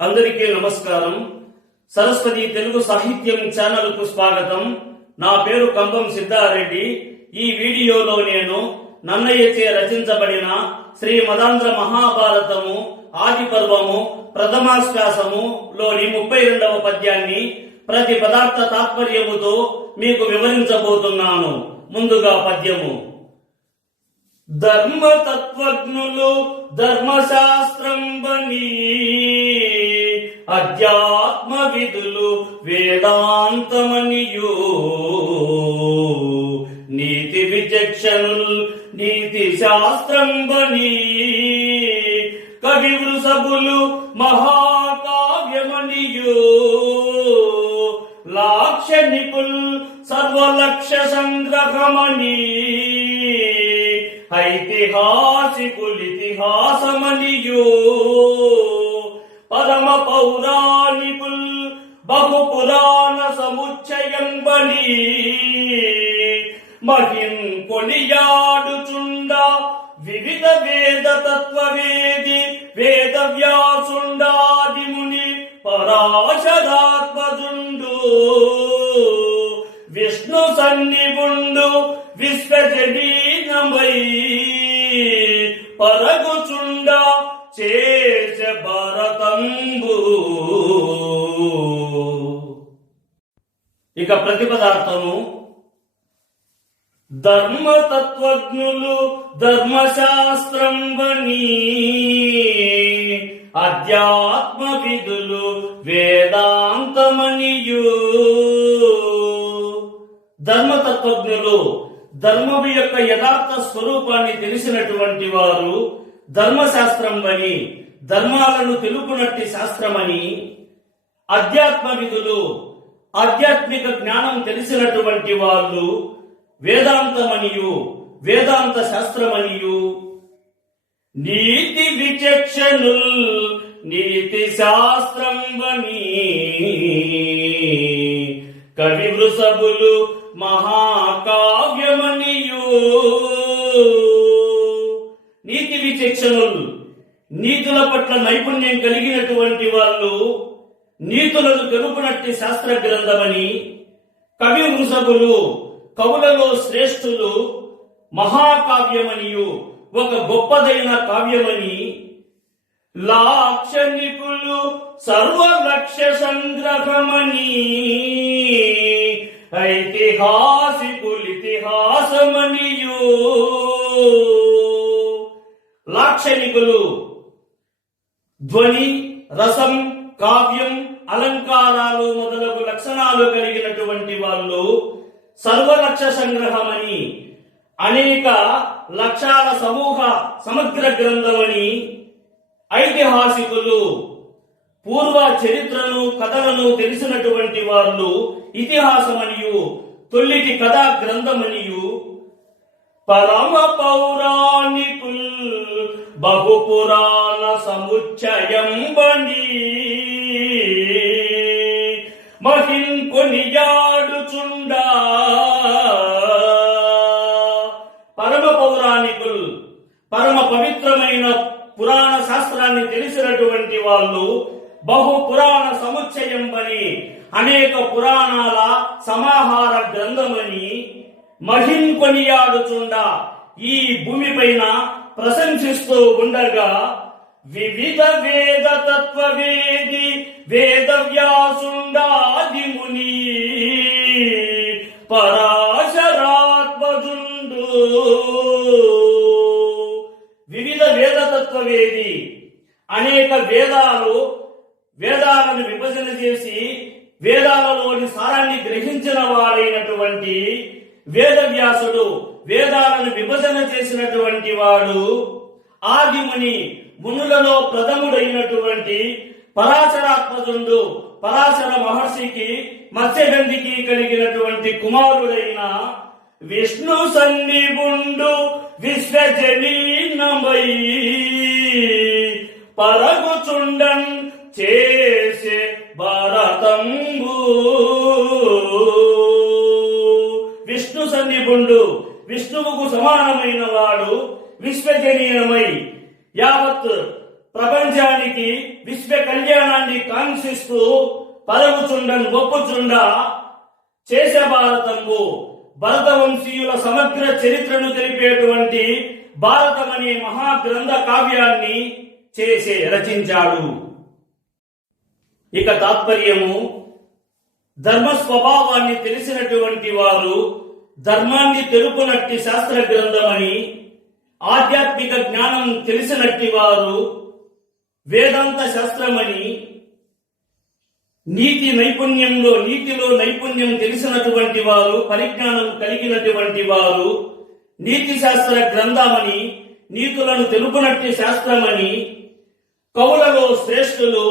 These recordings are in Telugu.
అందరికీ నమస్కారం. సరస్వతి తెలుగు సాహిత్యం ఛానల్ కు స్వాగతం. నా పేరు కంబం సిద్ధారెడ్డి. ఈ వీడియోలో నేను నన్నయ్యచే రచించబడిన శ్రీ మదాంధ్ర మహాభారతము ఆది పర్వము ప్రథమాశ్వాసము లోని 32వ పద్యాన్ని ప్రతి పదార్థ తాత్పర్యముతో మీకు వివరించబోతున్నాను. ముందుగా పద్యము. ధర్మతత్వజ్ఞులు ధర్మశాస్త్రంబని అధ్యాత్మ విధులు వేదాంతమనియు నీతి విచక్షణులు నీతి శాస్త్రంబని కవి వృషభులు మహాకావ్యమనియు లాక్షణికుల్ సర్వలక్ష్య సంగ్రహమని ఐతిహాసికులితిహాసమనియు పరమ పౌరాణికుల్ బహు పురాణ సముచ్చయంబని మహిన్ కొనియాడుచుండ వివిధ వేద తత్వవేది వేద వ్యాసుండాది ముని పరాశరాత్మజుండు విష్ణు సన్నిపుండు విశ్వజనీనమై పరగుచుండ చేస భరతంబు. ఇక ప్రతిపదార్థము. ధర్మతత్వజ్ఞులు ధర్మశాస్త్రంబని అధ్యాత్మ విధులు వేదాంతమనియు. ధర్మతత్వజ్ఞులు ధర్మము యొక్క యథార్థ స్వరూపాన్ని తెలిసినటువంటి వారు ధర్మశాస్త్రంబని ధర్మాలను తెలుపునట్టి శాస్త్రమని, అధ్యాత్మ విధులు ఆధ్యాత్మిక జ్ఞానం తెలిసినటువంటి వాళ్ళు వేదాంతమనియు వేదాంత శాస్త్రమనియు నీతి విచక్షణుల్ నీతి శాస్త్రంబని కవి వృషభులు మహాకావ్యమనియు నీతి విచక్షణులు నీతుల పట్ల నైపుణ్యం కలిగినటువంటి వాళ్ళు నీతులను తెలుపునట్టి శాస్త్ర గ్రంథమని, కవి వృషభులు కవులలో శ్రేష్ఠులు మహాకావ్యమనియు ఒక గొప్పదైన కావ్యమని, లాక్షణికులు సర్వలక్ష్య సంగ్రహమని ఐతిహాసికులితిహాసమనియు లాక్షణికులు ధ్వని రసం కావ్యం అలంకారాలు మొదలగు లక్షణాలు కలిగినటువంటి వాళ్ళు సర్వలక్ష్య సంగ్రహమని అనేక లక్ష్యాల సమూహ సమగ్ర గ్రంథమని, ఐతిహాసికులు పూర్వ చరిత్రను కథలను తెలిసినటువంటి వాళ్ళు ఇతిహాసమనియు తొల్లిటి కథా గ్రంథమనియు, పరమ పౌరాణికుల్ బహు పురాణ సముచ్చయంబని మహిన్ కొనియాడుచుండ పరమ పౌరాణికుల్ పరమ పవిత్రమైన పురాణ శాస్త్రాన్ని తెలిసినటువంటి వాళ్ళు బహు పురాణ సముచ్చయంబని అనేక పురాణాల సమాహార గ్రంథమని మహిన్ కొనియాడుచుండ ఈ భూమిపైన ప్రశంసిస్తూ ఉండగా వివిధ వేద తత్వవేది వేద వ్యాసుండాది ముని పరాశరాత్మజుండు వివిధ వేద తత్వవేది అనేక వేదాలను విభజన చేసి వేదాలలోని సారాన్ని గ్రహించిన వాడైనటువంటి వేదవ్యాసుడు వేదాలను విభజన చేసినటువంటి వాడు ఆదిముని మునులలో ప్రథముడైనటువంటి పరాశరాత్మజుండు పరాశర మహర్షికి మత్స్యగంధికి కలిగినటువంటి కుమారుడైన విష్ణు సన్నిపుండు విశ్వజనీనమై పరగుచుండన్ చేసే భరతంబు. విష్ణు సన్నిపుండు విష్ణువుకు సమానమైన వాడు విశ్వజనీయమై యావత్ ప్రపంచానికి విశ్వ కళ్యాణాన్ని కాంక్షిస్తూ పలుకుచుండన్ గొప్పచుండ చేసే భారతంబు భరతవంశీయుల సమగ్ర చరిత్రను తెలిపేటువంటి భారతం అనే మహాగ్రంథ కావ్యాన్ని రచించాడు. ఇక తాత్పర్యము, ధర్మ స్వభావాన్ని తెలిసినటువంటి వారు ధర్మాన్ని తెలుపునట్టి శాస్త్ర గ్రంథమని, ఆధ్యాత్మిక జ్ఞానం తెలిసినట్టి వారు వేదాంత శాస్త్రమని, నీతిలో నైపుణ్యం తెలిసినటువంటి వారు, పరిజ్ఞానం కలిగినటువంటి వారు నీతి శాస్త్ర గ్రంథమని, నీతులను తెలుపునట్టి శాస్త్రమని, కవులలో శ్రేష్ఠులు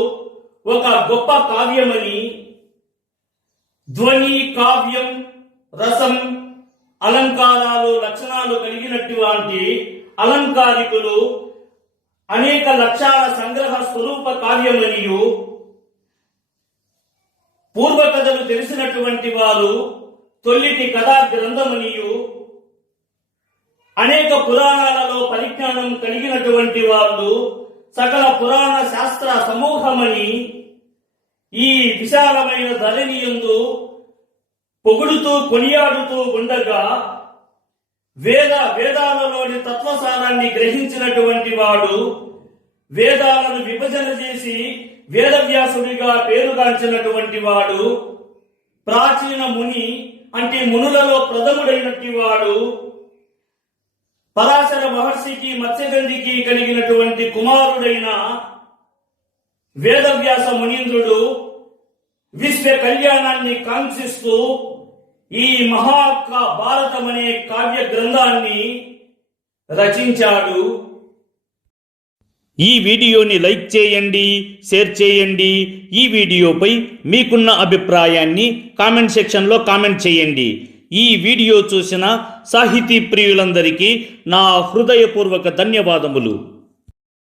ఒక గొప్ప కావ్యమని, ధ్వని, కావ్యం, రసం, అలంకారాలు లక్షణాలు కలిగినటువంటి అలంకారికులు అనేక లక్షాల సంగ్రహ స్వరూప కావ్యమనియు, పూర్వకథలు తెలిసినటువంటి వారు తొల్లిటి కథా గ్రంథమనియు, అనేక పురాణాలలో పరిజ్ఞానం కలిగినటువంటి వాళ్ళు సకల పురాణ శాస్త్ర సమూహమని, ఈ విశాలమైన ధరణియందు పొగుడుతూ కొనియాడుతూ ఉండగా వేదాలలోని తత్వసారాన్ని గ్రహించినటువంటి వాడు, వేదాలను విభజన చేసి వేదవ్యాసుడిగా పేరుగాంచినటువంటి వాడు, ప్రాచీన ముని అంటే మునులలో ప్రథముడైనటువంటి వాడు, పరాశర మహర్షికి మత్స్యగంధికి కలిగినటువంటి కుమారుడైన వేదవ్యాస మునీంద్రుడు విశ్వ కళ్యాణాన్ని కాంక్షిస్తూ ఈ భారతం అనే కావ్య గ్రంథాన్ని రచించాడు. ఈ వీడియోని లైక్ చేయండి, షేర్ చేయండి. ఈ వీడియోపై మీకున్న అభిప్రాయాన్ని కామెంట్ సెక్షన్లో కామెంట్ చేయండి. ఈ వీడియో చూసిన సాహితీ ప్రియులందరికీ నా హృదయపూర్వక ధన్యవాదములు.